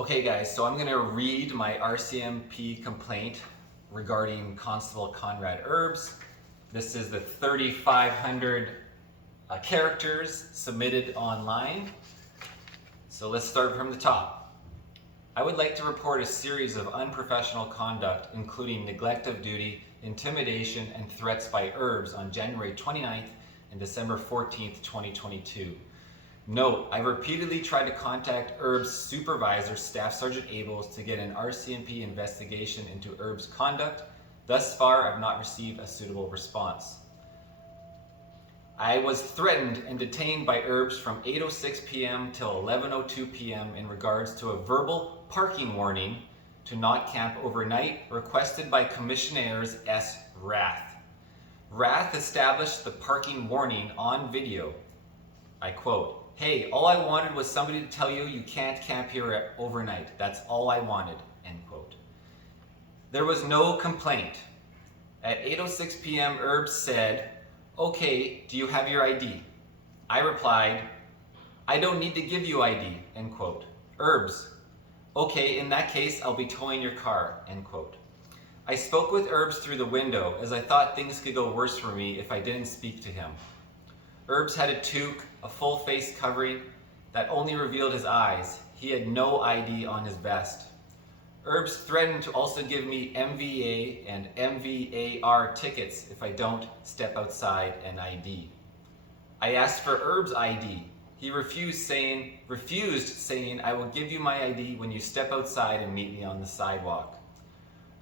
Okay guys, so I'm going to read my RCMP complaint regarding Constable Conrad Erbes. This is the 3,500 characters submitted online. So let's start from the top. I would like to report a series of unprofessional conduct, including neglect of duty, intimidation, and threats by Erbes on January 29th and December 14th, 2022. Note, I repeatedly tried to contact Erbes supervisor, Staff Sgt ABELS, to get an RCMP investigation into Erbes' conduct. Thus far, I've not received a suitable response. I was threatened and detained by Erbes from 8:06 p.m. till 11:02 p.m. in regards to a verbal parking warning to not camp overnight requested by Commissionaire S, Wraith. Wraith established the parking warning on video. I quote, "Hey, all I wanted was somebody to tell you you can't camp here overnight. That's all I wanted," end quote. There was no complaint. At 8:06 p.m. Erbes said, "Okay, do you have your ID?" I replied, "I don't need to give you ID," end quote. Erbes, "Okay, in that case, I'll be towing your car," end quote. I spoke with Erbes through the window as I thought things could go worse for me if I didn't speak to him. Erbes had a toque, a full face covering that only revealed his eyes. He had no ID on his vest. Erbes threatened to also give me MVA and MVAR tickets if I don't step outside and ID. I asked for Erbes' ID. He refused, saying, "I will give you my ID when you step outside and meet me on the sidewalk."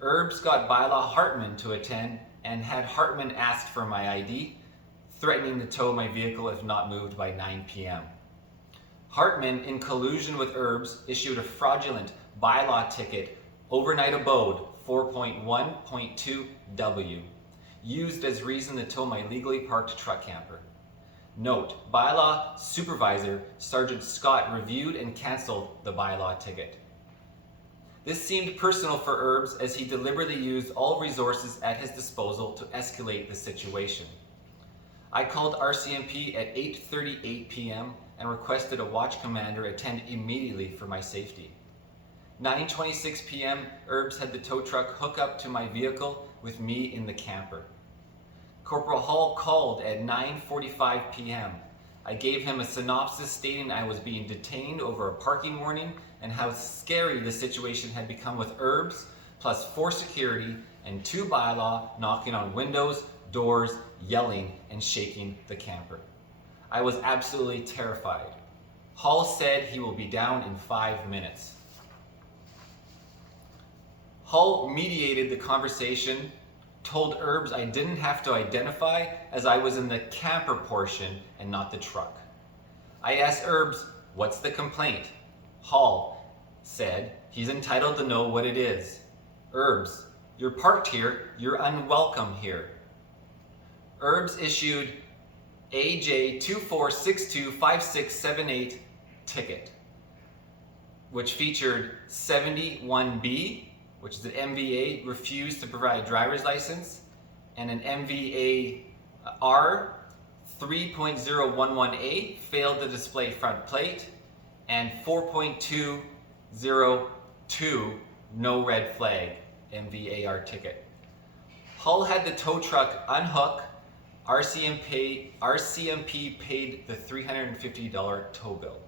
Erbes got Bylaw Hartman to attend and had Hartman ask for my ID, threatening to tow my vehicle if not moved by 9 p.m. Hartman, in collusion with Erbes, issued a fraudulent bylaw ticket, overnight abode 4.1.2W, used as reason to tow my legally parked truck camper. Note, bylaw supervisor Sgt Scott reviewed and cancelled the bylaw ticket. This seemed personal for Erbes as he deliberately used all resources at his disposal to escalate the situation. I called RCMP at 8:38 p.m. and requested a watch commander attend immediately for my safety. 9:26 p.m. Erbes had the tow truck hook up to my vehicle with me in the camper. Corporal Hall called at 9:45 p.m. I gave him a synopsis stating I was being detained over a parking warning and how scary the situation had become with Erbes, plus 4 security and 2 bylaw knocking on windows, doors, yelling, and shaking the camper. I was absolutely terrified. Hall said he will be down in 5 minutes. Hall mediated the conversation, told Erbes I didn't have to identify as I was in the camper portion and not the truck. I asked Erbes, "What's the complaint?" Hall said he's entitled to know what it is. Erbes, "You're parked here, you're unwelcome here." Erbes issued AJ24625678 ticket, which featured 71B, which is an MVA, refused to provide a driver's license, and an MVAR 3.011A, failed to display front plate, and 4.202, no red flag, MVAR ticket. Hull had the tow truck unhook. RCMP paid the $350 tow bill.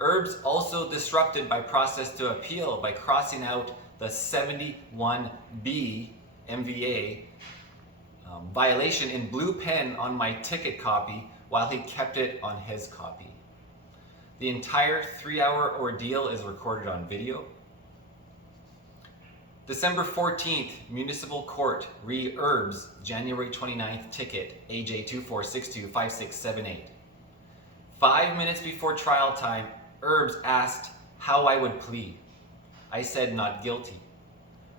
Erbes also disrupted my process to appeal by crossing out the 71B MVA violation in blue pen on my ticket copy while he kept it on his copy. The entire 3-hour ordeal is recorded on video. December 14th, Municipal Court, re Erbes, January 29th ticket, AJ24625678. 5 minutes before trial time, Erbes asked how I would plead. I said not guilty.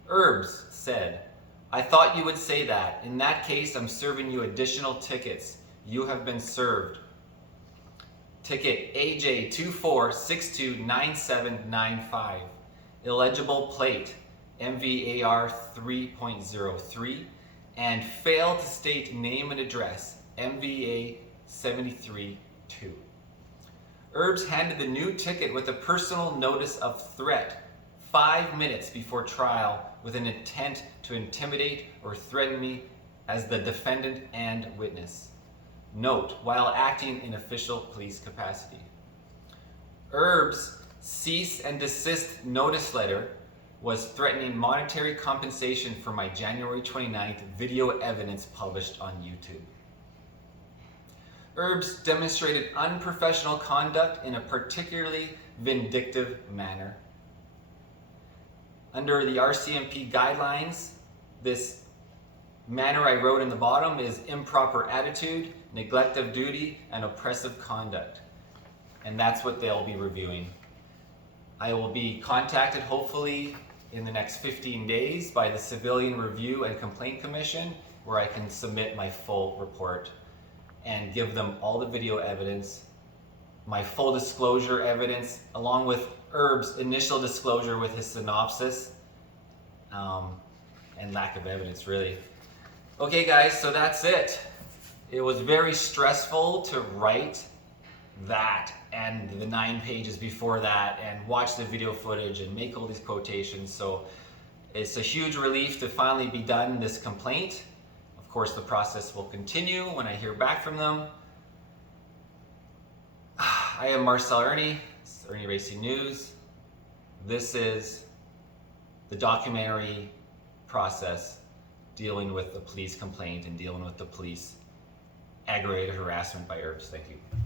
Erbes said, "I thought you would say that. In that case, I'm serving you additional tickets. You have been served." Ticket AJ24629795. Illegible plate, MVAR 3.03, and failed to state name and address, MVA 73-2. Erbes handed the new ticket with a personal notice of threat 5 minutes before trial with an intent to intimidate or threaten me as the defendant and witness. Note, while acting in official police capacity. Erbes' cease and desist notice letter was threatening monetary compensation for my January 29th video evidence published on YouTube. Erbes demonstrated unprofessional conduct in a particularly vindictive manner. Under the RCMP guidelines, this manner I wrote in the bottom is improper attitude, neglect of duty, and oppressive conduct. And that's what they'll be reviewing. I will be contacted hopefully in the next 15 days by the Civilian Review and Complaint Commission, where I can submit my full report and give them all the video evidence, my full disclosure evidence, along with Erbes' initial disclosure with his synopsis, and lack of evidence, really. Okay guys, so that's it. It was very stressful to write that and the 9 pages before that and watch the video footage and make all these quotations. So it's a huge relief to finally be done this complaint. Of course, the process will continue when I hear back from them. I am Marcel Ernie, Ernie Racing News. This is the documentary process dealing with the police complaint and dealing with the police aggravated harassment by Erbes. Thank you.